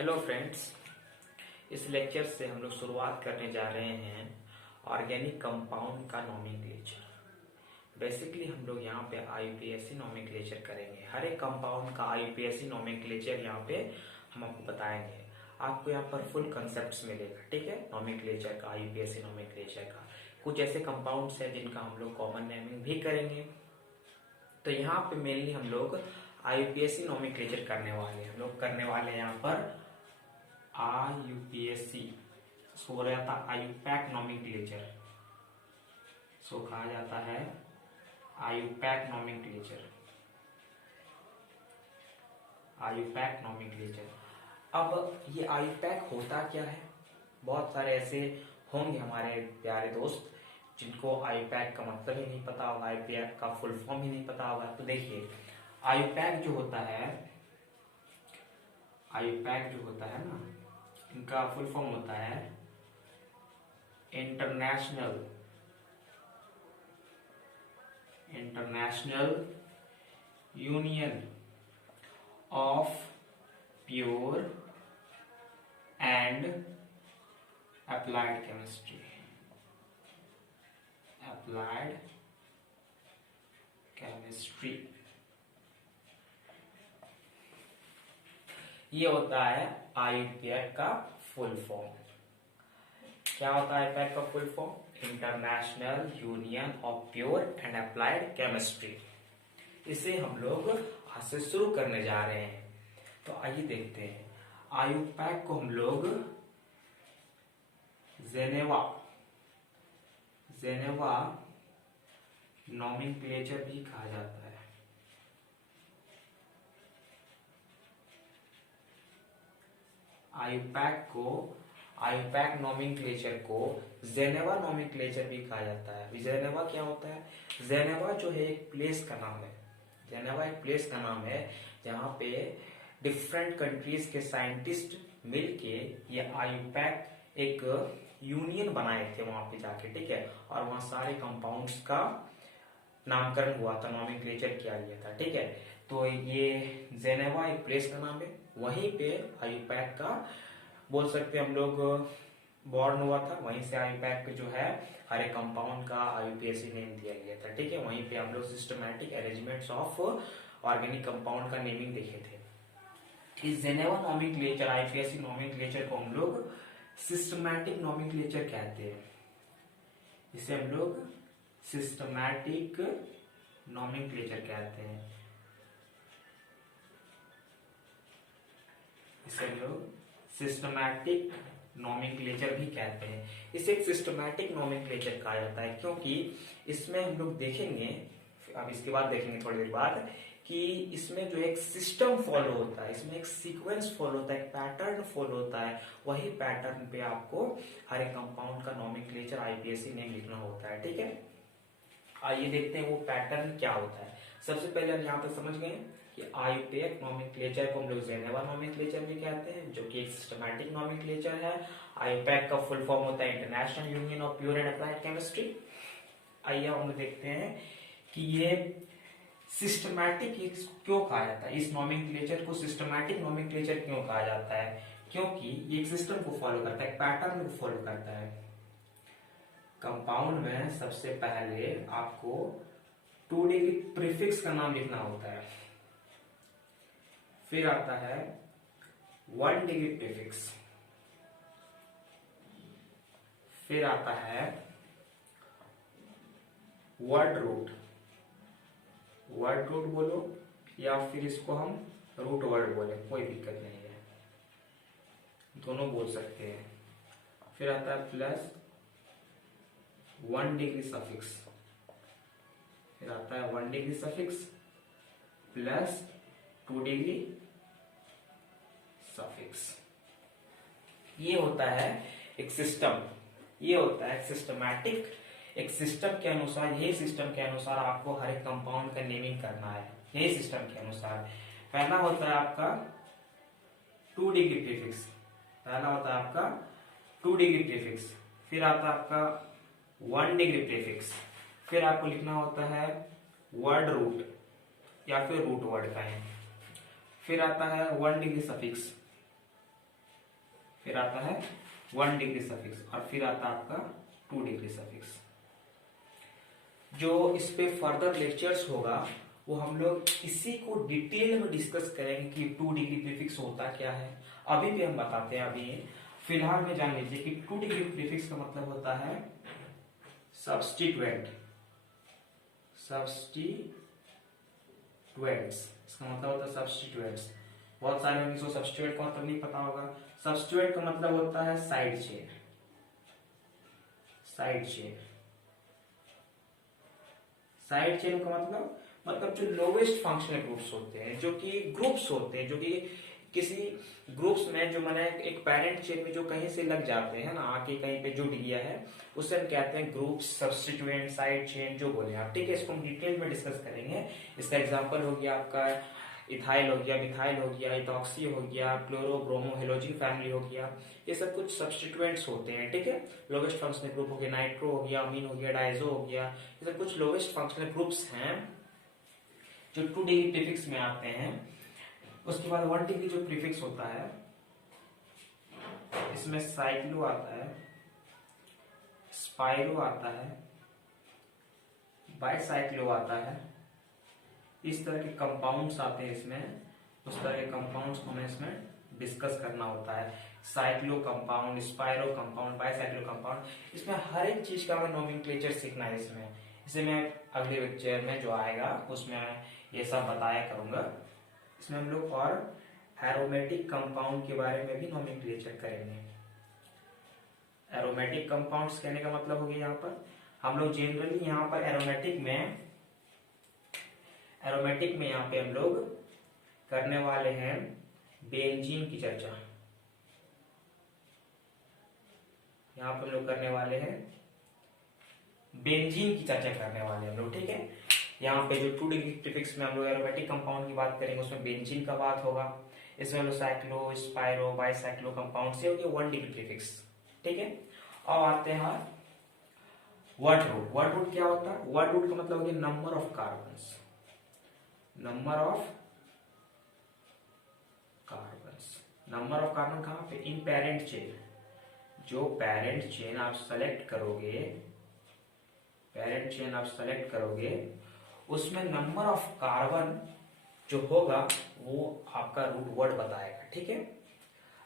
Hello friends, इस lecture से हम लोग शुरुआत करने जा रहे हैं ऑर्गेनिक कंपाउंड का नोमेनक्लेचर। बेसिकली हम लोग यहाँ पे आईयूपीएसी नोमेनक्लेचर करेंगे। हर एक कंपाउंड का आईयूपीएसी नोमेनक्लेचर यहाँ पे हम आपको बताएंगे। आपको यहाँ पर फुल कंसेप्ट मिलेगा, ठीक है, नोमेनक्लेचर का, आईयूपीएसी नोमेनक्लेचर का। कुछ ऐसे कंपाउंड्स हैं जिनका हम लोग कॉमन नेमिंग भी करेंगे। तो यहाँ पे मेनली हम लोग आईयूपीएसी नोमेनक्लेचर करने वाले हैं। हम लोग करने वाले हैं यहाँ पर आईयूपीएसी, सो हो रहा था आईयूपैक नोमेनक्लेचर, सो कहा जाता है आईयूपैक नोमेनक्लेचर, आईयूपैक नोमेनक्लेचर। अब ये आईयूपैक होता क्या है? बहुत सारे ऐसे होंगे हमारे प्यारे दोस्त जिनको आईयूपैक का मतलब ही नहीं पता होगा, आईयूपैक का फुल फॉर्म ही नहीं पता होगा। तो देखिए, आईयूपैक जो होता है, आईयूपैक जो होता है ना, इनका फुल फॉर्म होता है international union of pure and applied chemistry, applied chemistry. ये होता है आईयूपैक का फुल फॉर्म। क्या होता है आईयूपैक का full form? International union of pure and applied chemistry. इसे हम लोग आज से शुरू करने जा रहे हैं। तो आइए देखते हैं। आईयूपैक को हम लोग जेनेवा नोमेनक्लेचर भी कहा जाता है। आईयूपैक नोमेनक्लेचर को जेनेवा नोमेनक्लेचर भी कहा जाता है। जेनेवा क्या होता है? जेनेवा जो है एक प्लेस का नाम है। जेनेवा एक प्लेस का नाम है जहां पे डिफरेंट कंट्रीज के साइंटिस्ट मिलके ये आईयूपैक एक यूनियन बनाए थे वहां पे जाके, ठीक है, और वहां सारे कंपाउंड्स का नामकरण हुआ था, नोमेनक्लेचर किया गया था, ठीक है। तो ये जेनेवा एक प्लेस का नाम है, वहीं पे आईयूपैक का बोल सकते हैं हम लोग बॉर्न हुआ था। वहीं से आईयूपैक जो है हर एक कंपाउंड का आईयूपीएसी नेम दिया गया था, ठीक है। वहीं पे हम लोग systematic arrangements of organic compound का नेमिंग देखे थे। इस जेनेवा नोमेनक्लेचर, आईयूपीएसी नोमेनक्लेचर को हम लोग सिस्टमैटिक नोमेनक्लेचर कहते हैं। इसे हम लोग सिस्टमैटिक नोमेनक्लेचर कहते हैं। इसे लोग सिस्टमैटिक नोमेनक्लेचर भी कहते हैं। इसे एक सिस्टमैटिक नोमेनक्लेचर कहा जाता है क्योंकि इसमें हम लोग देखेंगे, अब इसके बाद देखेंगे थोड़ी देर बाद, कि इसमें जो एक सिस्टम फॉलो होता है, इसमें एक सीक्वेंस फॉलो होता है, एक पैटर्न फॉलो होता है। वही पैटर्न पे आपको हर एक कंपाउंड का नोमेनक्लेचर, आईयूपीएसी नेम लिखना होता है, ठीक है। आइए देखते हैं वो पैटर्न क्या होता है। सबसे पहले हम यहाँ पे समझ गए कि आईयूपैक नोमेनक्लेचर को हम लोग जेनेवा नोमेनक्लेचर भी कहते हैं, जो कि एक सिस्टमैटिक नोमेनक्लेचर है। आईयूपैक का फुल फॉर्म होता है international union of pure and applied chemistry. आइए हम लोग देखते हैं कि ये सिस्टमैटिक क्यों कहा जाता है, इस नोमेनक्लेचर को सिस्टमैटिक नोमेनक्लेचर क्यों कहा जाता है? क्योंकि ये एक सिस्टम को फॉलो करता है, एक पैटर्न को फॉलो करता है। कंपाउंड में सबसे पहले आपको 2 डिग्री प्रीफिक्स का नाम लिखना होता है, फिर आता है 1 डिग्री प्रीफिक्स, फिर आता है वर्ड रूट बोलो या फिर इसको हम रूट वर्ड बोले, कोई दिक्कत नहीं है, दोनों बोल सकते हैं। फिर आता है प्लस 1 डिग्री सफिक्स, फिर आता है 1 degree suffix plus 2 degree suffix. ये होता है एक सिस्टम, ये होता है सिस्टमैटिक। एक सिस्टम के अनुसार, यही सिस्टम के अनुसार आपको हर एक कंपाउंड का नेमिंग करना है, यही सिस्टम के अनुसार। पहला होता है आपका 2 डिग्री प्रीफिक्स, पहला होता है आपका 2 डिग्री प्रीफिक्स, फिर आता है आपका 1 डिग्री प्रीफिक्स, फिर आपको लिखना होता है वर्ड रूट या फिर रूट वर्ड का है, फिर आता है 1 डिग्री सफिक्स, फिर आता है 1 डिग्री सफिक्स और फिर आता है आपका 2 डिग्री सफिक्स। जो इस पे फर्दर लेक्चर्स होगा वो हम लोग इसी को डिटेल में डिस्कस करेंगे कि 2 डिग्री प्रीफिक्स होता क्या है। अभी भी हम बताते हैं, अभी फिलहाल में जान लीजिए कि 2 डिग्री प्रीफिक्स का मतलब होता है सब्स्टिट्यूएंट। इसका मतलब होता है सब्स्टिट्यूएंट्स। बहुत सारे लोगों को सब्स्टिट्यूएंट का मतलब नहीं पता होगा। सब्स्टिट्यूएंट का मतलब होता है साइड चेन। साइड चेन का मतलब जो लोवेस्ट फंक्शनल ग्रुप्स होते हैं, जो कि ग्रुप्स होते हैं, जो कि किसी ग्रुप्स में जो मैंने एक पेरेंट चेन में जो कहीं से लग जाते हैं ना, आके कहीं पे जुड़ गया है, उसे हम कहते हैं ग्रुप, सब्स्टिट्यूएंट, साइड चेन, जो बोले आप। ठीक है, इसको हम डिटेल में डिस्कस करेंगे। इसका एग्जांपल हो गया आपका इथाइल हो गया, मिथाइल हो गया, इथॉक्सी हो गया, क्लोरो ब्रोमो हेलोजिन फैमिली हो गया। ये सब कुछ सब्स्टिट्यूएंट्स होते हैं। ठीक है, लोवेस्ट फंक्शनल ग्रुप हो गया, नाइट्रो हो गया, अमीन हो गया, डाइजो हो गया। ये सब कुछ लोवेस्ट फंक्शनल ग्रुप्स हैं जो 2 डिग्री प्रीफिक्स में आते हैं। उसके बाद 1 डिग्री जो प्रीफिक्स होता है, इसमें साइक्लो आता है, स्पाइरो आता है, बाइसाइक्लो आता है। इस तरह के कंपाउंड्स आते हैं इसमें। उस तरह के कंपाउंड्स को हमें इसमें डिस्कस करना होता है। Cyclo compound, spiro compound, bicyclo compound, इसमें हर एक चीज का हमें नोमेनक्लेचर सीखना है इसमें। इसे मैं अगले लेक्चर में जो आएगा उसमें ये सब बताया करूंगा। इसमें हम लोग और एरोमेटिक कंपाउंड के बारे में भी नोमेनक्लेचर करेंगे। एरोमेटिक कंपाउंड्स कहने का मतलब हो गया यहाँ पर हम लोग जनरली यहाँ पर एरोमेटिक में यहाँ पे हम लोग करने वाले हैं बेंजीन की चर्चा। यहाँ पर लोग करने वाले हैं बेंजीन की चर्चा करने वाले हैं हम लोग। ठीक है, यहाँ पे जो 2 डिग्री प्रीफिक्स में हम लोग एरोमेटिक कंपाउंड की बात करेंगे, उसमें बेंजीन का बात होगा। इसमें लोग साइक्लो, स्पाइरो, बाइसाइक्लो कंपाउंड से हो गया 1 डिग्री प्रीफिक्स। ठीक है, अब आते हैं वर्ड रूट। वर्ड रूट क्या होता है? वर्ड रूट का मतलब हो गया number of carbons. Number of carbon कहां पे? इन पेरेंट चेन। जो पेरेंट चेन आप सेलेक्ट करोगे उसमें नंबर ऑफ कार्बन जो होगा वो आपका रूट वर्ड बताएगा। ठीक है,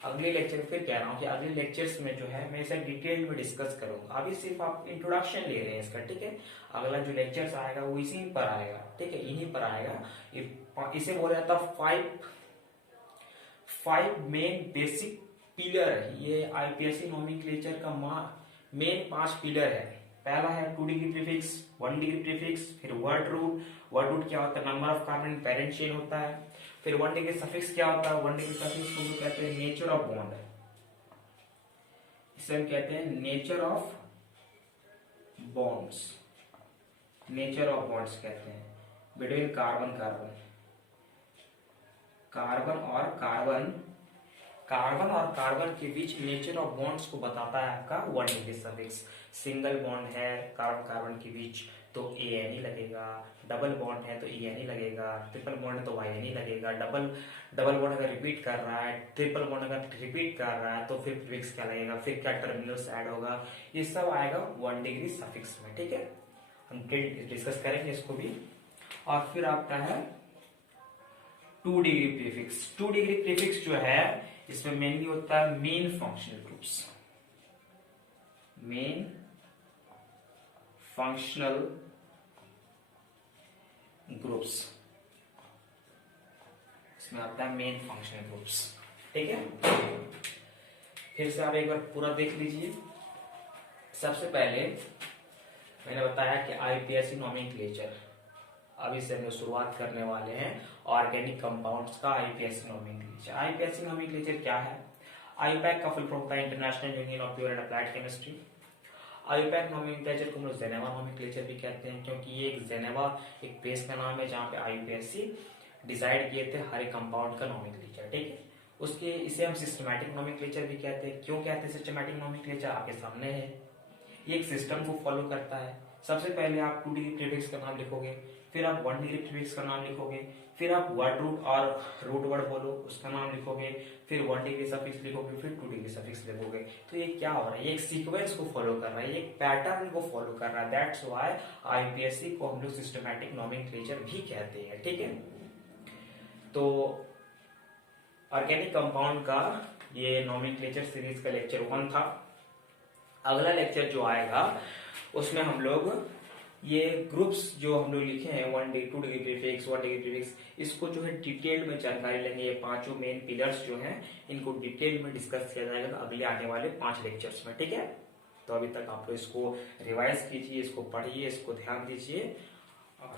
अगले लेक्चर फिर कह रहा हूं कि अगले लेक्चर्स में जो है मैं इसे डिटेल में डिस्कस करूंगा। अभी सिर्फ आप इंट्रोडक्शन ले रहे हैं इसका। ठीक है, अगला जो लेक्चर्स आएगा वो इसी पर आएगा। ठीक है, इन्हीं पर आएगा। इसे बोला जाता है 5 मेन बेसिक पिलर है। ये आईपीएससी नोमेनक्लेचर का मेन 5 पिलर है। पहला है 2 डिग्री प्रीफिक्स, 1 डिग्री प्रीफिक्स, फिर वर्ड रूट। वर्ड रूट क्या होता है? Number of carbon parent chain होता है। फिर 1 डिग्री सफिक्स क्या होता है? 1 डिग्री सफिक्स को कहते हैं नेचर ऑफ बॉन्ड। इसे हम कहते हैं nature of bonds. Nature of bonds कहते हैं बिटवीन कार्बन और कार्बन के बीच नेचर ऑफ बॉन्ड्स को बताता है आपका 1 डिग्री सफिक्स। सिंगल बॉन्ड है कार्बन के बीच तो ANE लगेगा, डबल बॉन्ड है तो ENE लगेगा, ट्रिपल बॉन्ड है तो YNE लगेगा, डबल बॉन्ड अगर रिपीट कर रहा है, ट्रिपल बॉन्ड अगर रिपीट कर रहा है तो फिर प्रीफिक्स क्या लगेगा, फिर क्या टर्मिनल्स ऐड होगा, ये सब आएगा 1 डिग्री सफिक्स में। ठीक है, हम डिस्कस करेंगे इसको भी। और फिर आता है 2 डिग्री प्रीफिक्स। 2 डिग्री प्रीफिक्स जो है इसमें मेनली होता है main functional groups. Main functional groups, इसमें आता है मेन फंक्शनल ग्रुप्स। ठीक है, फिर से आप एक बार पूरा देख लीजिए। सबसे पहले मैंने बताया कि आईपीएससी नोमेनक्लेचर, अभी से हम लोग शुरुआत करने वाले हैं ऑर्गेनिक कंपाउंड्स का आईपीएससी नोमेनक्लेचर। आईपीएससी नोमेनक्लेचर क्या है? आईपैक का फुल फॉर्म होता है international union of pure and applied chemistry. IUPAC nomenclature को हम लोग जेनेवा नोमेनक्लेचर भी कहते हैं, क्योंकि ये एक जेनेवा एक प्लेस का नाम है जहाँ पे आईपीएससी डिसाइड किए थे हर एक कंपाउंड का नोमेनक्लेचर। ठीक है, उसके इसे हम सिस्टमैटिक नोमेनक्लेचर भी कहते हैं। क्यों कहते हैं सिस्टमैटिक नोमेनक्लेचर? आपके सामने है, ये एक सिस्टम को फॉलो करता है। सबसे पहले आप 2 डिग्री प्रीफिक्स का नाम लिखोगे, फिर आप 1 डिग्री प्रीफिक्स का नाम लिखोगे, फिर आप वर्ड रूट और रूट वर्ड बोलो उसका नाम लिखोगे, फिर 1 डिग्री सफिक्स लिखोगे, फिर 2 डिग्री सफिक्स लिखोगे। तो ये क्या हो रहा है, ये एक सीक्वेंस को फॉलो कर रहा है, एक पैटर्न को फॉलो कर रहा है। दैट्स व्हाई आईपीएससी को हम लोग सिस्टमैटिक नोमेनक्लेचर भी कहते हैं, ठीक है। तो ऑर्गेनिक कंपाउंड का ये नोमेनक्लेचर सीरीज का लेक्चर 1 था। अगला लेक्चर जो आएगा उसमें हम लोग ये ग्रुप्स जो हम लोग लिखे हैं 1 degree 2 degree prefix 1 degree prefix, इसको जो है डिटेल में जानकारी लेंगे। ये पांचों मेन पिलर्स जो हैं इनको डिटेल में डिस्कस किया जाएगा अगले आने वाले 5 लेक्चर्स में, ठीक है। तो अभी तक आप लोग इसको रिवाइज कीजिए, इसको पढ़िए, इसको ध्यान दीजिए और